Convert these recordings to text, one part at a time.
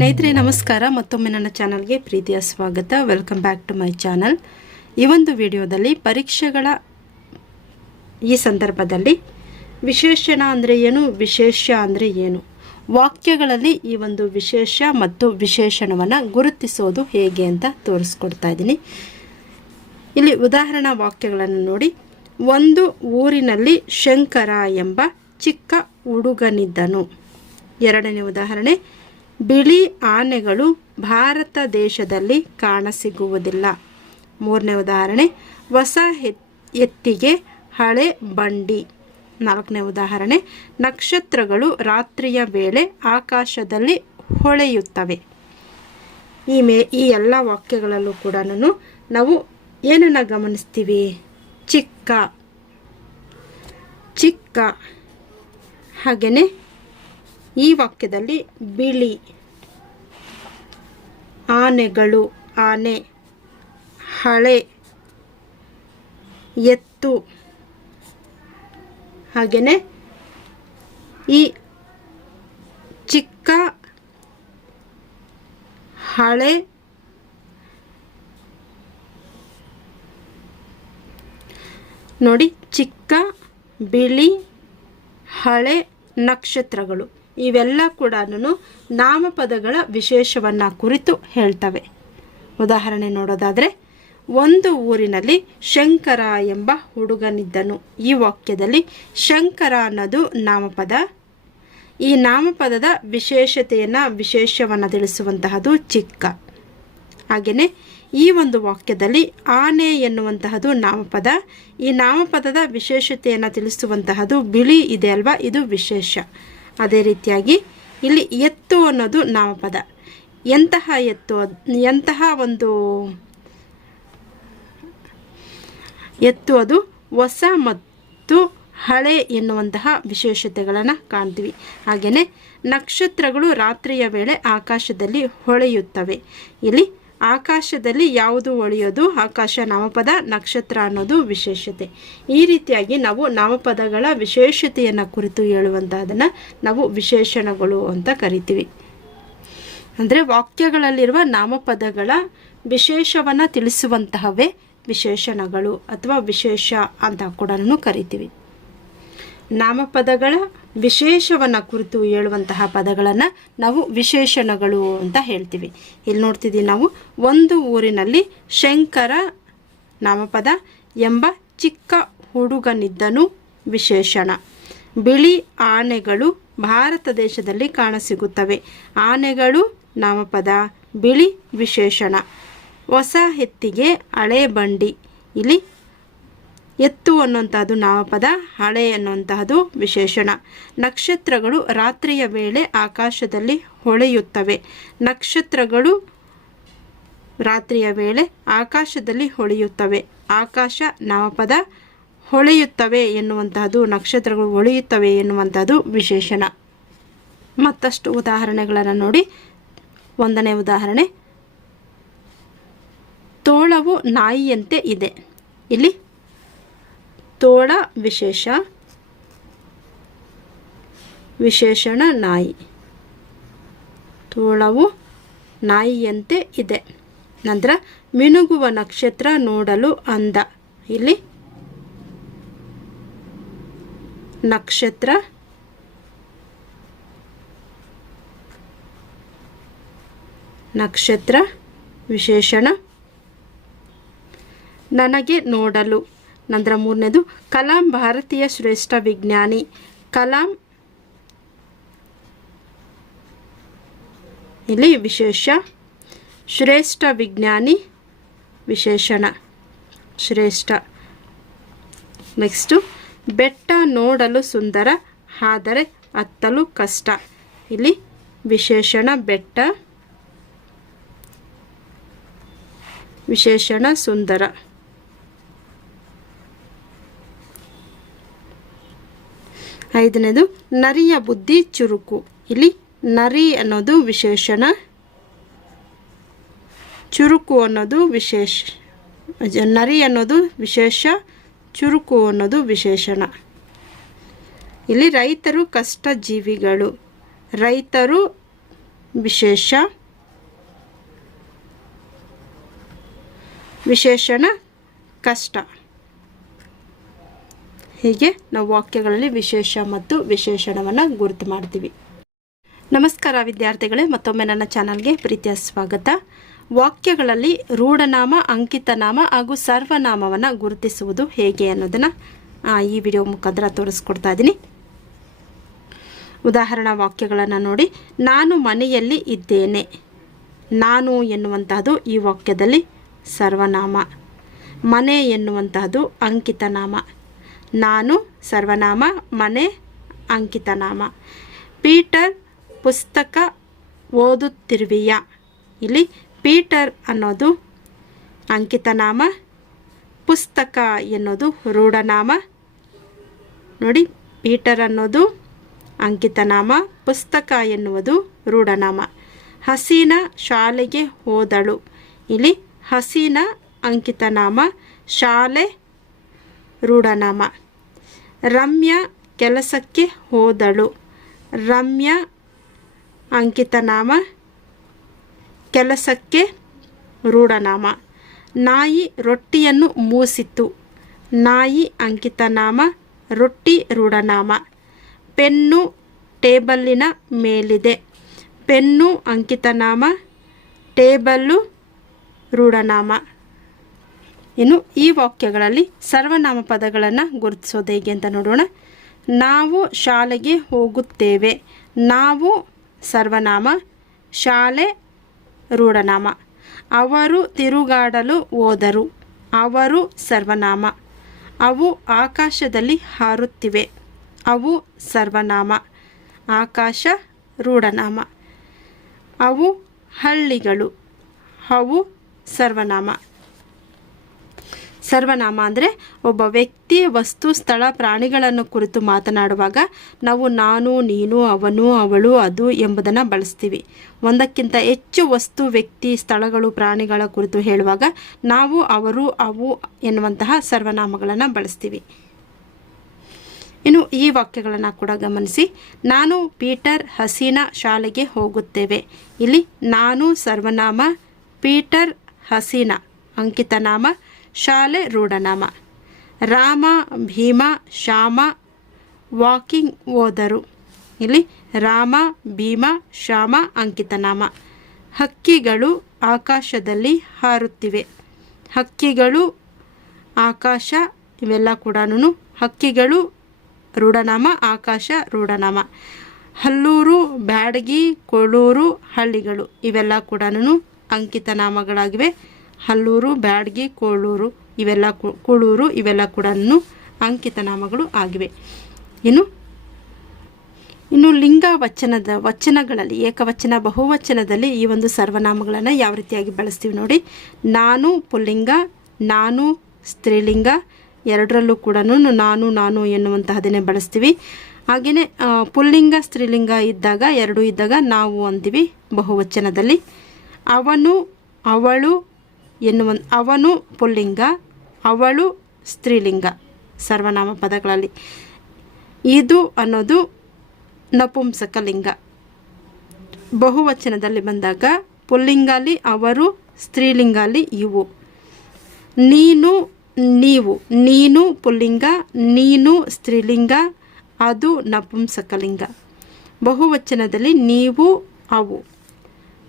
ಸ್ನೇಹಿತರೆ, ನಮಸ್ಕಾರ. ಮತ್ತೊಮ್ಮೆ ನನ್ನ ಚಾನಲ್ಗೆ ಪ್ರೀತಿಯ ಸ್ವಾಗತ. Welcome back to my channel ಈ ಒಂದು ವಿಡಿಯೋದಲ್ಲಿ ಪರೀಕ್ಷೆಗಳ ಈ ಸಂದರ್ಭದಲ್ಲಿ ವಿಶೇಷಣ ಅಂದರೆ ಏನು, ವಿಶೇಷ ಅಂದರೆ ಏನು? ವಾಕ್ಯಗಳಲ್ಲಿ ಈ ಒಂದು ವಿಶೇಷ ಮತ್ತು ವಿಶೇಷಣವನ್ನು ಗುರುತಿಸೋದು ಹೇಗೆ ಅಂತ ತೋರಿಸ್ಕೊಡ್ತಾ ಇದ್ದೀನಿ. ಇಲ್ಲಿ ಉದಾಹರಣಾ ವಾಕ್ಯಗಳನ್ನು ನೋಡಿ. ಒಂದು ಊರಿನಲ್ಲಿ ಶಂಕರ ಎಂಬ ಚಿಕ್ಕ ಹುಡುಗನಿದ್ದನು. ಎರಡನೇ ಉದಾಹರಣೆ. ಬಿಳಿ ಆನೆಗಳು ಭಾರತ ದೇಶದಲ್ಲಿ ಕಾಣಸಿಗುವುದಿಲ್ಲ. ಮೂರನೇ ಉದಾಹರಣೆ ಹೊಸ ಎತ್ತಿಗೆ ಹಳೆ ಬಂಡಿ. ನಾಲ್ಕನೇ ಉದಾಹರಣೆ, ನಕ್ಷತ್ರಗಳು ರಾತ್ರಿಯ ವೇಳೆ ಆಕಾಶದಲ್ಲಿ ಹೊಳೆಯುತ್ತವೆ. ಈ ಮೇ, ಈ ಎಲ್ಲ ವಾಕ್ಯಗಳಲ್ಲೂ ಕೂಡ ನಾವು ಏನನ್ನು ಗಮನಿಸ್ತೀವಿ? ಚಿಕ್ಕ. ಚಿಕ್ಕ. ಹಾಗೆಯೇ ಈ ವಾಕ್ಯದಲ್ಲಿ ಬಿಳಿ. ಆನೆಗಳು, ಆನೆ. ಹಳೆ. ಎತ್ತು. ಹಾಗೆಯೇ ಈ ಚಿಕ್ಕ, ಹಳೆ, ನೋಡಿ ಚಿಕ್ಕ, ಬಿಳಿ, ಹಳೆ ನಕ್ಷತ್ರಗಳು. ಇವೆಲ್ಲ ಕೂಡ ನಾಮಪದಗಳ ವಿಶೇಷವನ್ನು ಕುರಿತು ಹೇಳ್ತವೆ. ಉದಾಹರಣೆ ನೋಡೋದಾದರೆ, ಒಂದು ಊರಿನಲ್ಲಿ ಶಂಕರ ಎಂಬ ಹುಡುಗನಿದ್ದನು. ಈ ವಾಕ್ಯದಲ್ಲಿ ಶಂಕರ ಅನ್ನೋದು ನಾಮಪದ. ಈ ನಾಮಪದದ ವಿಶೇಷತೆಯನ್ನು ವಿಶೇಷವನ್ನು ತಿಳಿಸುವಂತಹದು ಚಿಕ್ಕ. ಹಾಗೆಯೇ ಈ ಒಂದು ವಾಕ್ಯದಲ್ಲಿ ಆನೆ ಎನ್ನುವಂತಹದು ನಾಮಪದ. ಈ ನಾಮಪದದ ವಿಶೇಷತೆಯನ್ನು ತಿಳಿಸುವಂತಹದು ಬಿಳಿ ಇದೆ ಅಲ್ವಾ? ಇದು ವಿಶೇಷ. ಅದೇ ರೀತಿಯಾಗಿ ಇಲ್ಲಿ ಎತ್ತು ಅನ್ನೋದು ನಾಮಪದ ಎಂತಹ ಎತ್ತು ಎಂತಹ ಒಂದು ಎತ್ತು ಅದು ಹೊಸ ಮತ್ತು ಹಳೆ ಎನ್ನುವಂತಹ ವಿಶೇಷತೆಗಳನ್ನು ಕಾಣ್ತೀವಿ. ಹಾಗೆಯೇ ನಕ್ಷತ್ರಗಳು ರಾತ್ರಿಯ ವೇಳೆ ಆಕಾಶದಲ್ಲಿ ಹೊಳೆಯುತ್ತವೆ. ಇಲ್ಲಿ ಆಕಾಶದಲ್ಲಿ ಯಾವುದು ಒಳಿಯೋದು, ಆಕಾಶ ನಾಮಪದ, ನಕ್ಷತ್ರ ಅನ್ನೋದು ವಿಶೇಷತೆ. ಈ ರೀತಿಯಾಗಿ ನಾವು ನಾಮಪದಗಳ ವಿಶೇಷತೆಯನ್ನು ಕುರಿತು ಹೇಳುವಂತಹದನ್ನು ನಾವು ವಿಶೇಷಣಗಳು ಅಂತ ಕರಿತೀವಿ. ಅಂದರೆ ವಾಕ್ಯಗಳಲ್ಲಿರುವ ನಾಮಪದಗಳ ವಿಶೇಷವನ್ನು ತಿಳಿಸುವಂತಹವೇ ವಿಶೇಷಣಗಳು ಅಥವಾ ವಿಶೇಷ ಅಂತ ಕೂಡ ಕರಿತೀವಿ. ನಾಮಪದಗಳ ವಿಶೇಷವನ್ನು ಕುರಿತು ಹೇಳುವಂತಹ ಪದಗಳನ್ನು ನಾವು ವಿಶೇಷಣಗಳು ಅಂತ ಹೇಳ್ತೀವಿ. ಇಲ್ಲಿ ನೋಡ್ತಿದ್ದೀವಿ ನಾವು, ಒಂದು ಊರಿನಲ್ಲಿ ಶಂಕರ ನಾಮಪದ ಎಂಬ ಚಿಕ್ಕ ಹುಡುಗನಿದ್ದನು ವಿಶೇಷಣ. ಬಿಳಿ ಆನೆಗಳು ಭಾರತ ದೇಶದಲ್ಲಿ ಕಾಣಸಿಗುತ್ತವೆ. ಆನೆಗಳು ನಾಮಪದ, ಬಿಳಿ ವಿಶೇಷಣ. ಹೊಸ ಎತ್ತಿಗೆ ಹಳೆ ಬಂಡಿ. ಇಲ್ಲಿ ಎತ್ತು ಅನ್ನುವಂತಹದ್ದು ನಾಮಪದ, ಹಳೆ ಅನ್ನುವಂತಹದ್ದು ವಿಶೇಷಣ. ನಕ್ಷತ್ರಗಳು ರಾತ್ರಿಯ ವೇಳೆ ಆಕಾಶದಲ್ಲಿ ಹೊಳೆಯುತ್ತವೆ. ನಕ್ಷತ್ರಗಳು ರಾತ್ರಿಯ ವೇಳೆ ಆಕಾಶದಲ್ಲಿ ಹೊಳೆಯುತ್ತವೆ. ಆಕಾಶ ನಾಮಪದ ಹೊಳೆಯುತ್ತವೆ ಎನ್ನುವಂತಹದ್ದು ನಕ್ಷತ್ರಗಳು ಹೊಳೆಯುತ್ತವೆ ಎನ್ನುವಂತಹದ್ದು ವಿಶೇಷಣ. ಮತ್ತಷ್ಟು ಉದಾಹರಣೆಗಳನ್ನು ನೋಡಿ. ಒಂದನೇ ಉದಾಹರಣೆ. ತೋಳವು ನಾಯಿಯಂತೆ ಇದೆ. ಇಲ್ಲಿ ತೋಳ ವಿಶೇಷ, ವಿಶೇಷಣ ನಾಯಿ. ತೋಳವು ನಾಯಿಯಂತೆ ಇದೆ. ನಂತರ ಮಿನುಗುವ ನಕ್ಷತ್ರ ನೋಡಲು ಅಂದ. ಇಲ್ಲಿ ನಕ್ಷತ್ರ ನಕ್ಷತ್ರ ವಿಶೇಷಣ ನನಗೆ ನೋಡಲು. ನಂತರ ಮೂರನೇದು, ಕಲಾಂ ಭಾರತೀಯ ಶ್ರೇಷ್ಠ ವಿಜ್ಞಾನಿ. ಕಲಾಂ ಇಲ್ಲಿ ವಿಶೇಷ, ಶ್ರೇಷ್ಠ ವಿಜ್ಞಾನಿ ವಿಶೇಷಣ. ಶ್ರೇಷ್ಠ. ನೆಕ್ಸ್ಟು ಬೆಟ್ಟ ನೋಡಲು ಸುಂದರ, ಆದರೆ ಹತ್ತಲು ಕಷ್ಟ. ಇಲ್ಲಿ ವಿಶೇಷಣ, ಬೆಟ್ಟ ವಿಶೇಷಣ ಸುಂದರ. ಐದನೇದು ನರಿಯ ಬುದ್ಧಿ ಚುರುಕು. ಇಲ್ಲಿ ನರಿ ಅನ್ನೋದು ವಿಶೇಷಣ, ಚುರುಕು ಅನ್ನೋದು ವಿಶೇಷ ನರಿ ಅನ್ನೋದು ವಿಶೇಷ, ಚುರುಕು ಅನ್ನೋದು ವಿಶೇಷಣ. ಇಲ್ಲಿ ರೈತರು ಕಷ್ಟ ಜೀವಿಗಳು ರೈತರು ವಿಶೇಷ, ವಿಶೇಷಣ ಕಷ್ಟ. ಹೀಗೆ ನಾವು ವಾಕ್ಯಗಳಲ್ಲಿ ವಿಶೇಷ ಮತ್ತು ವಿಶೇಷಣವನ್ನು ಗುರುತು ಮಾಡ್ತೀವಿ. ನಮಸ್ಕಾರ ವಿದ್ಯಾರ್ಥಿಗಳೇ, ಮತ್ತೊಮ್ಮೆ ನನ್ನ ಚಾನಲ್ಗೆ ಪ್ರೀತಿಯ ಸ್ವಾಗತ. ವಾಕ್ಯಗಳಲ್ಲಿ ರೂಢನಾಮ, ಅಂಕಿತನಾಮ ಹಾಗೂ ಸರ್ವನಾಮವನ್ನು ಗುರುತಿಸುವುದು ಹೇಗೆ ಅನ್ನೋದನ್ನು ಈ ವಿಡಿಯೋ ಮುಖಾಂತರ ತೋರಿಸ್ಕೊಡ್ತಾ ಇದ್ದೀನಿ ಉದಾಹರಣಾ ವಾಕ್ಯಗಳನ್ನು ನೋಡಿ. ನಾನು ಮನೆಯಲ್ಲಿ ಇದ್ದೇನೆ. ನಾನು ಎನ್ನುವಂತಹದ್ದು ಈ ವಾಕ್ಯದಲ್ಲಿ ಸರ್ವನಾಮ. ಮನೆ ಎನ್ನುವಂತಹದ್ದು ಅಂಕಿತನಾಮ. ನಾನು ಸರ್ವನಾಮ, ಮನೆ, ಅಂಕಿತನಾಮ. ಪೀಟರ್ ಪುಸ್ತಕ ಓದುತ್ತಿರುವಿಯ? ಇಲ್ಲಿ ಪೀಟರ್ ಅನ್ನೋದು ಅಂಕಿತನಾಮ, ಪುಸ್ತಕ ಎನ್ನುವುದು ರೂಢನಾಮ. ನೋಡಿ, ಪೀಟರ್ ಅನ್ನೋದು ಅಂಕಿತನಾಮ, ಪುಸ್ತಕ ಎನ್ನುವುದು ರೂಢನಾಮ. ಹಸೀನ ಶಾಲೆಗೆ ಹೋದಳು. ಇಲ್ಲಿ ಹಸೀನ ಅಂಕಿತನಾಮ, ಶಾಲೆ ರೂಢನಾಮ. ರಮ್ಯ ಕೆಲಸಕ್ಕೆ ಹೋದಳು. ರಮ್ಯ ಅಂಕಿತನಾಮ, ಕೆಲಸಕ್ಕೆ ರೂಢನಾಮ. ನಾಯಿ ರೊಟ್ಟಿಯನ್ನು ಮೂಸಿತು ನಾಯಿ ಅಂಕಿತನಾಮ, ರೊಟ್ಟಿ ರೂಢನಾಮ. ಪೆನ್ನು ಟೇಬಲ್ಲಿನ ಮೇಲಿದೆ. ಪೆನ್ನು ಅಂಕಿತನಾಮ, ಟೇಬಲ್ಲು ರೂಢನಾಮ. ಇನ್ನು ಈ ವಾಕ್ಯಗಳಲ್ಲಿ ಸರ್ವನಾಮ ಪದಗಳನ್ನು ಗುರುತಿಸೋದು ಹೇಗೆ ಅಂತ ನೋಡೋಣ. ನಾವು ಶಾಲೆಗೆ ಹೋಗುತ್ತೇವೆ. ನಾವು ಸರ್ವನಾಮ, ಶಾಲೆ ರೂಢನಾಮ. ಅವರು ತಿರುಗಾಡಲು ಹೋದರು. ಅವರು ಸರ್ವನಾಮ. ಅವು ಆಕಾಶದಲ್ಲಿ ಹಾರುತ್ತಿವೆ. ಅವು ಸರ್ವನಾಮ. ಆಕಾಶ ರೂಢನಾಮ. ಅವು ಹಳ್ಳಿಗಳು. ಅವು ಸರ್ವನಾಮ. ಸರ್ವನಾಮ ಅಂದರೆ ಒಬ್ಬ ವ್ಯಕ್ತಿ, ವಸ್ತು, ಸ್ಥಳ, ಪ್ರಾಣಿಗಳನ್ನು ಕುರಿತು ಮಾತನಾಡುವಾಗ ನಾವು ನಾನು, ನೀನು, ಅವನು, ಅವಳು, ಅದು ಎಂಬುದನ್ನು ಬಳಸ್ತೀವಿ. ಒಂದಕ್ಕಿಂತ ಹೆಚ್ಚು ವಸ್ತು, ವ್ಯಕ್ತಿ, ಸ್ಥಳಗಳು, ಪ್ರಾಣಿಗಳ ಕುರಿತು ಹೇಳುವಾಗ ನಾವು, ಅವರು, ಅವು ಎನ್ನುವಂತಹ ಸರ್ವನಾಮಗಳನ್ನು ಬಳಸ್ತೀವಿ. ಇನ್ನು ಈ ವಾಕ್ಯಗಳನ್ನು ಕೂಡ ಗಮನಿಸಿ. ನಾನು ಪೀಟರ್ ಹಸೀನಾ ಶಾಲೆಗೆ ಹೋಗುತ್ತೇವೆ. ಇಲ್ಲಿ ನಾನು ಸರ್ವನಾಮ ಪೀಟರ್ ಹಸೀನಾ ಅಂಕಿತನಾಮ ಶಾಲೆ ರೂಢನಾಮ. ರಾಮ, ಭೀಮ, ಶ್ಯಾಮ, ವಾಕಿಂಗ್ ಓದರು ಇಲ್ಲಿ ರಾಮ, ಭೀಮ, ಶ್ಯಾಮ ಅಂಕಿತನಾಮ. ಹಕ್ಕಿಗಳು ಆಕಾಶದಲ್ಲಿ ಹಾರುತ್ತಿವೆ. ಹಕ್ಕಿಗಳು ಆಕಾಶ ಇವೆಲ್ಲ ಕೂಡ ಹಕ್ಕಿಗಳು ರೂಢನಾಮ, ಆಕಾಶ ರೂಢನಾಮ. ಹಲ್ಲೂರು, ಬ್ಯಾಡಗಿ, ಕೊಳೂರು ಹಳ್ಳಿಗಳು ಇವೆಲ್ಲ ಕೂಡ ಅಂಕಿತನಾಮಗಳಾಗಿವೆ. ಹಲ್ಲೂರು, ಬ್ಯಾಡ್ಗಿ, ಕೋಳೂರು ಇವೆಲ್ಲ ಕೋಳೂರು ಇವೆಲ್ಲ ಕೂಡ ಅಂಕಿತ ನಾಮಗಳು ಆಗಿವೆ. ಇನ್ನು ಇನ್ನು ಲಿಂಗ ವಚನದ ವಚನಗಳಲ್ಲಿ, ಏಕವಚನ, ಬಹುವಚನದಲ್ಲಿ ಈ ಒಂದು ಸರ್ವನಾಮಗಳನ್ನು ಯಾವ ರೀತಿಯಾಗಿ ಬಳಸ್ತೀವಿ ನೋಡಿ. ನಾನು ಪುಲ್ಲಿಂಗ, ನಾನು ಸ್ತ್ರೀಲಿಂಗ, ಎರಡರಲ್ಲೂ ಕೂಡ ನಾನು ನಾನು ಎನ್ನುವಂತಹದನ್ನೇ ಬಳಸ್ತೀವಿ. ಹಾಗೆಯೇ ಪುಲ್ಲಿಂಗ, ಸ್ತ್ರೀಲಿಂಗ ಇದ್ದಾಗ, ಎರಡೂ ಇದ್ದಾಗ ನಾವು ಅಂತೀವಿ ಬಹುವಚನದಲ್ಲಿ. ಅವನು, ಅವಳು ಎನ್ನುವ ಅವನು ಪುಲ್ಲಿಂಗ, ಅವಳು ಸ್ತ್ರೀಲಿಂಗ. ಸರ್ವನಾಮ ಪದಗಳಲ್ಲಿ. ಇದು ಅನ್ನೋದು ನಪುಂಸಕಲಿಂಗ ಬಹುವಚನದಲ್ಲಿ ಬಂದಾಗ ಪುಲ್ಲಿಂಗಾಲಿ ಅವರು, ಸ್ತ್ರೀಲಿಂಗಾಲಿ ಇವು. ನೀನು ನೀವು, ನೀನು ಪುಲ್ಲಿಂಗ, ನೀನು ಸ್ತ್ರೀಲಿಂಗ, ಅದು ನಪುಂಸಕಲಿಂಗ ಬಹುವಚನದಲ್ಲಿ ನೀವು ಅವು.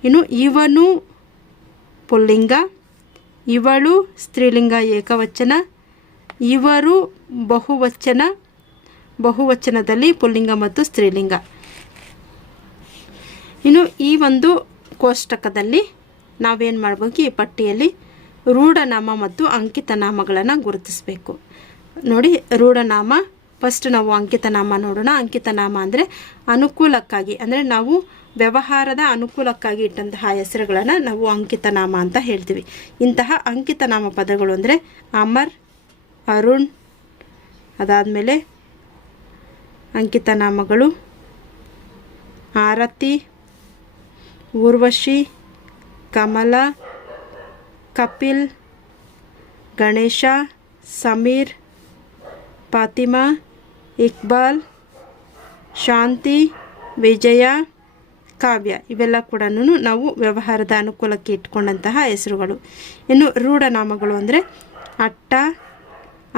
ಇನ್ನು ಇವನು ಪುಲ್ಲಿಂಗ ಇವಳು ಸ್ತ್ರೀಲಿಂಗ ಏಕವಚನ, ಇವರು ಬಹುವಚನ, ಬಹುವಚನದಲ್ಲಿ ಪುಲ್ಲಿಂಗ ಮತ್ತು ಸ್ತ್ರೀಲಿಂಗ. ಇನ್ನು ಈ ಒಂದು ಕೋಷ್ಟಕದಲ್ಲಿ ನಾವೇನು ಮಾಡಬೇಕು? ಈ ಪಟ್ಟಿಯಲ್ಲಿ ರೂಢನಾಮ ಮತ್ತು ಅಂಕಿತನಾಮಗಳನ್ನು ಗುರುತಿಸಬೇಕು. ನೋಡಿ, ರೂಢನಾಮ ಫಸ್ಟ್ ನಾವು ಅಂಕಿತನಾಮ ನೋಡೋಣ. ಅಂಕಿತನಾಮ ಅಂದರೆ ಅನುಕೂಲಕ್ಕಾಗಿ, ಅಂದರೆ ನಾವು ವ್ಯವಹಾರದ ಅನುಕೂಲಕ್ಕಾಗಿ ಇಟ್ಟಂತಹ ಹೆಸರುಗಳನ್ನು ನಾವು ಅಂಕಿತನಾಮ ಅಂತ ಹೇಳ್ತೀವಿ. ಇಂತಹ ಅಂಕಿತನಾಮ ಪದಗಳು ಅಂದರೆ ಅಮರ್, ಅರುಣ್, ಅದಾದಮೇಲೆ ಅಂಕಿತನಾಮಗಳು, ಆರತಿ, ಊರ್ವಶಿ, ಕಮಲ, ಕಪಿಲ್, ಗಣೇಶ, ಸಮೀರ್, ಫಾತಿಮಾ, ಇಕ್ಬಾಲ್, ಶಾಂತಿ, ವಿಜಯ ಕಾವ್ಯ ಇವೆಲ್ಲ ಕೂಡ ನಾವು ವ್ಯವಹಾರದ ಅನುಕೂಲಕ್ಕೆ ಇಟ್ಕೊಂಡಂತಹ ಹೆಸರುಗಳು. ಇನ್ನು ರೂಢನಾಮಗಳು ಅಂದರೆ ಅಟ್ಟ,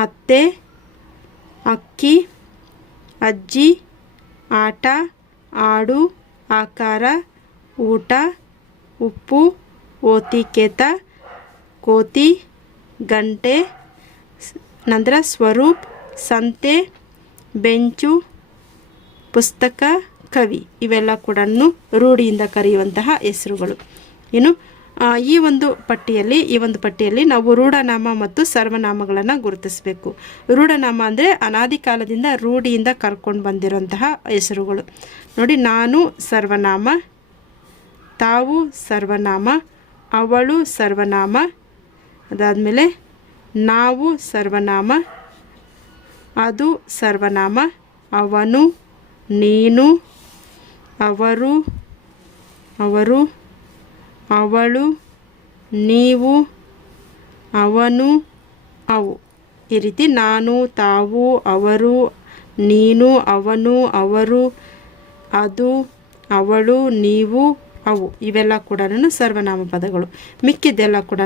ಅತ್ತೆ, ಅಕ್ಕಿ, ಅಜ್ಜಿ, ಆಟ, ಆಡು, ಆಕಾರ, ಊಟ, ಉಪ್ಪು, ಓತಿಕೇತ, ಕೋತಿ, ಗಂಟೆ ನಂತರ ಸ್ವರೂಪ್, ಸಂತೆ, ಬೆಂಚು, ಪುಸ್ತಕ ಕವಿ ಇವೆಲ್ಲ ಕೂಡ ರೂಢಿಯಿಂದ ಕರೆಯುವಂತಹ ಹೆಸರುಗಳು. ಇನ್ನು ಈ ಒಂದು ಪಟ್ಟಿಯಲ್ಲಿ, ಈ ಒಂದು ಪಟ್ಟಿಯಲ್ಲಿ ನಾವು ರೂಢನಾಮ ಮತ್ತು ಸರ್ವನಾಮಗಳನ್ನು ಗುರುತಿಸಬೇಕು. ರೂಢನಾಮ ಅಂದರೆ ಅನಾದಿ ಕಾಲದಿಂದ ರೂಢಿಯಿಂದ ಕರ್ಕೊಂಡು ಬಂದಿರುವಂತಹ ಹೆಸರುಗಳು. ನೋಡಿ, ನಾನು ಸರ್ವನಾಮ, ತಾವು ಸರ್ವನಾಮ, ಅವಳು ಸರ್ವನಾಮ, ಅದಾದಮೇಲೆ ನಾವು ಸರ್ವನಾಮ, ಅದು ಸರ್ವನಾಮ, ಅವನು, ನೀನು ಅವರು ಅವರು ಅವಳು ನೀವು ಅವನು ಅವು ಈ ರೀತಿ ನಾನು ತಾವು ಅವರು ನೀನು ಅವನು ಅವರು ಅದು ಅವಳು ನೀವು ಅವು ಇವೆಲ್ಲ ಕೂಡ ಸರ್ವನಾಮ ಪದಗಳು ಮಿಕ್ಕಿದ್ದೆಲ್ಲ ಕೂಡ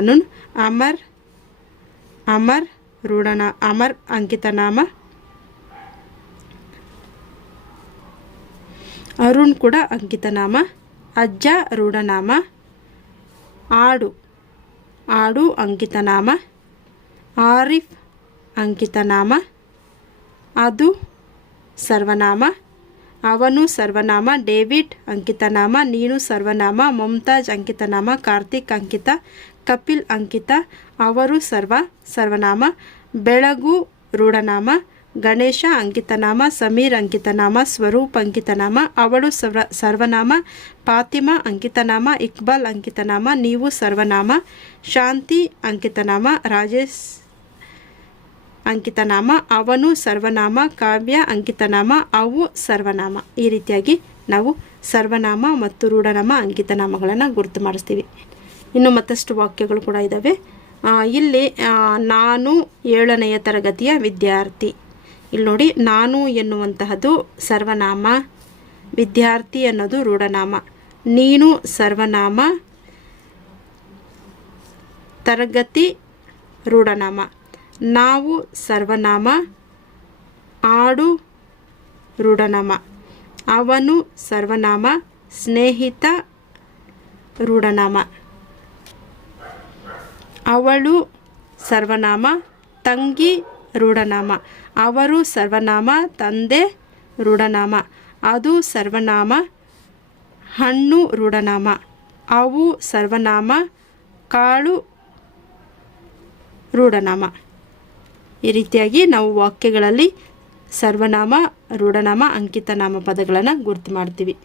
ಅಮರ್ ಅಮರ್ ರೂಢನ ಅಮರ್ ಅಂಕಿತನಾಮ ಅರುಣ್ ಕೂಡ ಅಂಕಿತನಾಮ ಅಜ್ಜ ರೂಢನಾಮ, ಆಡು ಆಡು ಅಂಕಿತನಾಮ ಆರಿಫ್ ಅಂಕಿತನಾಮ ಅದು ಸರ್ವನಾಮ, ಅವನು ಸರ್ವನಾಮ, ಡೇವಿಡ್ ಅಂಕಿತನಾಮ ನೀನು ಸರ್ವನಾಮ, ಮಮತಾಜ್ ಅಂಕಿತನಾಮ ಕಾರ್ತಿಕ್ ಅಂಕಿತ, ಕಪಿಲ್ ಅಂಕಿತ, ಅವರು ಸರ್ವ ಸರ್ವನಾಮ, ಬೆಳಗು ರೂಢನಾಮ ಗಣೇಶ ಅಂಕಿತನಾಮ, ಸಮೀರ್ ಅಂಕಿತನಾಮ, ಸ್ವರೂಪ್ ಅಂಕಿತನಾಮ, ಅವಳು ಸರ್ವ, ಸರ್ವನಾಮ, ಫಾತಿಮಾ ಅಂಕಿತನಾಮ, ಇಕ್ಬಾಲ್ ಅಂಕಿತನಾಮ, ನೀವು ಸರ್ವನಾಮ, ಶಾಂತಿ ಅಂಕಿತನಾಮ, ರಾಜೇಶ್ ಅಂಕಿತನಾಮ, ಅವನು ಸರ್ವನಾಮ, ಕಾವ್ಯ ಅಂಕಿತನಾಮ, ಅವು ಸರ್ವನಾಮ. ಈ ರೀತಿಯಾಗಿ ನಾವು ಸರ್ವನಾಮ ಮತ್ತು ರೂಢನಾಮ ಅಂಕಿತನಾಮಗಳನ್ನು ಗುರುತು ಮಾಡಿಸ್ತೀವಿ. ಇನ್ನು ಮತ್ತಷ್ಟು ವಾಕ್ಯಗಳು ಕೂಡ ಇದ್ದಾವೆ ಇಲ್ಲಿ ನಾನು ಏಳನೆಯ ತರಗತಿಯ ವಿದ್ಯಾರ್ಥಿ. ಇಲ್ಲಿ ನೋಡಿ, ನಾನು ಎನ್ನುವಂತಹದ್ದು ಸರ್ವನಾಮ, ವಿದ್ಯಾರ್ಥಿ ಅನ್ನೋದು ರೂಢನಾಮ. ನೀನು ಸರ್ವನಾಮ, ತರಗತಿ ರೂಢನಾಮ. ನಾವು ಸರ್ವನಾಮ, ಆಡು ರೂಢನಾಮ. ಅವನು ಸರ್ವನಾಮ, ಸ್ನೇಹಿತ ರೂಢನಾಮ. ಅವಳು ಸರ್ವನಾಮ, ತಂಗಿ ರೂಢನಾಮ. ಅವರು ಸರ್ವನಾಮ, ತಂದೆ ರೂಢನಾಮ. ಅದು ಸರ್ವನಾಮ, ಹಣ್ಣು ರೂಢನಾಮ. ಅವು ಸರ್ವನಾಮ, ಕಾಳು ರೂಢನಾಮ. ಈ ರೀತಿಯಾಗಿ ನಾವು ವಾಕ್ಯಗಳಲ್ಲಿ ಸರ್ವನಾಮ, ರೂಢನಾಮ, ಅಂಕಿತನಾಮ ಪದಗಳನ್ನು ಗುರುತು ಮಾಡ್ತೀವಿ.